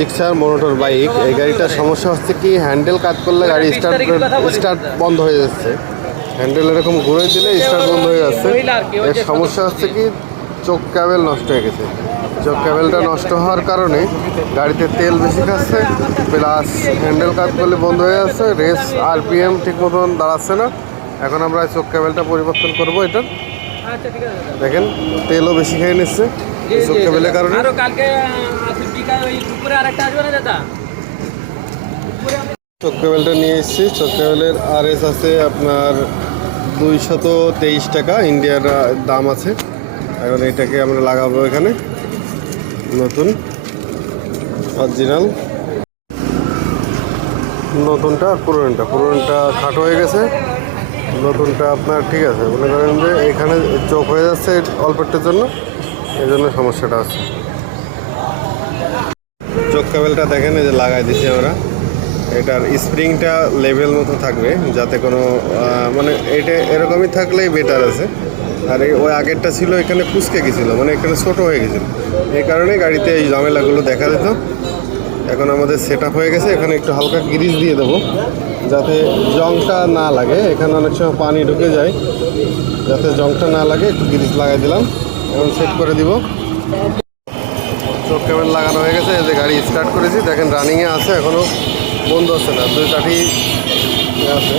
Gixxer motor bike. এই গাড়িটার সমস্যা হচ্ছে কি, হ্যান্ডেল কাজ করলে গাড়ি স্টার্ট বন্ধ হয়ে যাচ্ছে। হ্যান্ডেল এরকম ঘুরে দিলে স্টার্ট বন্ধ হয়ে যাচ্ছে। এর সমস্যা হচ্ছে কি, চোখ ক্যাবেল নষ্ট হয়ে গেছে। চোখ ক্যাবেলটা নষ্ট হওয়ার কারণে গাড়িতে তেল বেশি খাচ্ছে, প্লাস হ্যান্ডেল কাজ করলে বন্ধ হয়ে যাচ্ছে, রেস আরপিএম ঠিক মতন দাঁড়াচ্ছে না। এখন আমরা চোখ ক্যাবেলটা পরিবর্তন করব। এটা দেখেন তেলও বেশি খেয়ে নিচ্ছে চোখ ক্যাবেলের কারণে। চোখ ক্যাবেলটা নিয়ে এসেছি। চোখ ক্যাবেলের আরএস আছে আপনার 223 টাকা ইন্ডিয়ার দাম আছে। এখন এটাকে আমরা লাগাবো এখানে, নতুন অরিজিনাল নতুনটা। পুরোনোটা খাটো হয়ে গেছে, নতুনটা আপনার ঠিক আছে। মনে করেন যে এখানে চোখ হয়ে যাচ্ছে অল্পেরটার জন্য, এই জন্য সমস্যাটা আছে। চোখ কেবেলটা দেখেন এই যে লাগাই দিচ্ছি আমরা। এটার স্প্রিংটা লেভেল মতো থাকবে, যাতে কোনো মানে এটা এরকমই থাকলেই বেটার আছে। আর ওই আগেরটা ছিল এখানে কুচকে গেছিলো, মানে এখানে ছোটো হয়ে গেছিলো, এই কারণে গাড়িতে এই ঝামেলাগুলো দেখা যেত। এখন আমাদের সেট আপ হয়ে গেছে। এখানে একটু হালকা গ্রিজ দিয়ে দেবো যাতে জংটা না লাগে। এখানে অনেক সময় পানি ঢুকে যায়, যাতে জংটা না লাগে একটু গ্রিজ লাগাই দিলাম। এখন সেট করে দিব। চোখ ক্যামেরা লাগানো হয়ে গেছে। এই যে গাড়ি স্টার্ট করেছি, দেখেন রানিংয়ে আছে, এখনও বন্ধ হচ্ছে না, 2 কাঠি আছে।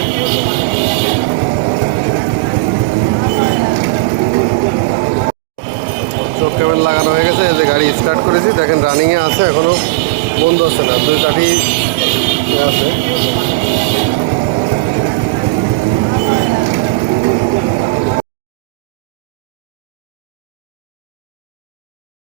চোখ ক্যামেরা লাগানো হয়ে গেছে। এই যে গাড়ি স্টার্ট করেছি, দেখেন রানিংয়ে আছে, এখনও বন্ধ হচ্ছে না, 2 কাঠি আছে।